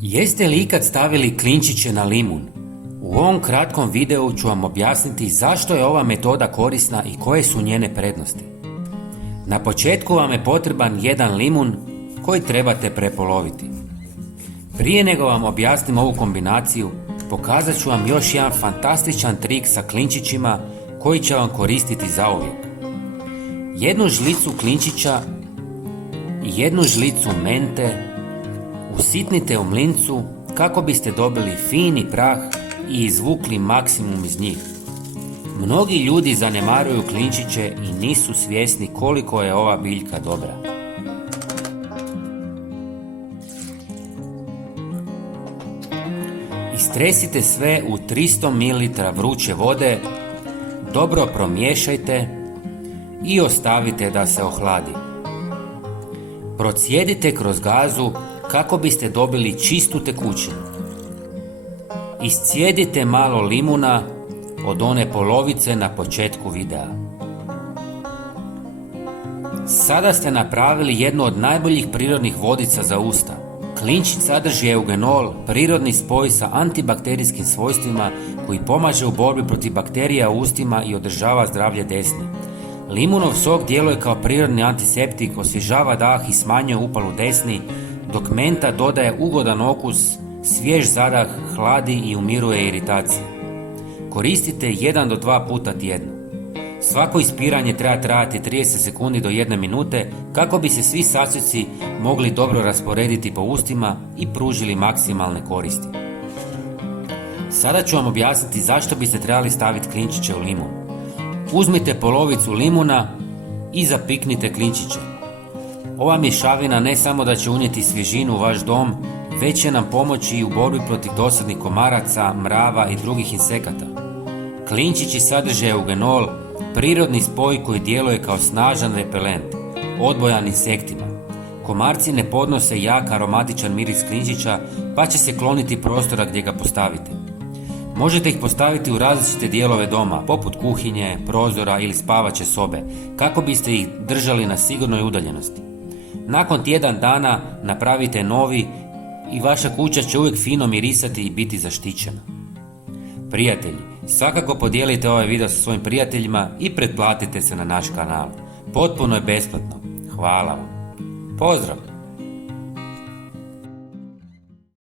Jeste li ikad stavili klinčiće na limun? U ovom kratkom videu ću vam objasniti zašto je ova metoda korisna i koje su njene prednosti. Na početku vam je potreban jedan limun koji trebate prepoloviti. Prije nego vam objasnim ovu kombinaciju, pokazat ću vam još jedan fantastičan trik sa klinčićima koji će vam koristiti zauvijek. Jednu žlicu klinčića i jednu žlicu mente usitnite u mlincu kako biste dobili fini prah i izvukli maksimum iz njih. Mnogi ljudi zanemaruju klinčiće i nisu svjesni koliko je ova biljka dobra. Istresite sve u 300 ml vruće vode, dobro promiješajte i ostavite da se ohladi. Procijedite kroz gazu kako biste dobili čistu tekućinu. Iscijedite malo limuna od one polovice na početku videa. Sada ste napravili jednu od najboljih prirodnih vodica za usta. Klinčić sadrži eugenol, prirodni spoj sa antibakterijskim svojstvima koji pomaže u borbi protiv bakterija u ustima i održava zdravlje desni. Limunov sok djeluje kao prirodni antiseptik, osvježava dah i smanjuje upalu desni, dok menta dodaje ugodan okus, svjež zadah, hladi i umiruje iritacije. Koristite 1 do 2 puta tjedno. Svako ispiranje treba trajati 30 sekundi do 1 minute kako bi se svi sastojci mogli dobro rasporediti po ustima i pružili maksimalne koristi. Sada ću vam objasniti zašto biste trebali staviti klinčiće u limun. Uzmite polovicu limuna i zapiknite klinčiće. Ova mješavina ne samo da će unijeti svježinu u vaš dom, već će nam pomoći i u borbi protiv dosadnih komaraca, mrava i drugih insekata. Klinčići sadrže eugenol, prirodni spoj koji djeluje kao snažan repelent, odbojan insektima. Komarci ne podnose jak aromatičan miris klinčića, pa će se kloniti prostora gdje ga postavite. Možete ih postaviti u različite dijelove doma, poput kuhinje, prozora ili spavaće sobe, kako biste ih držali na sigurnoj udaljenosti. Nakon tjedan dana napravite novi i vaša kuća će uvijek fino mirisati i biti zaštićena. Prijatelji, svakako podijelite ovaj video sa svojim prijateljima i pretplatite se na naš kanal. Potpuno je besplatno. Hvala vam. Pozdrav!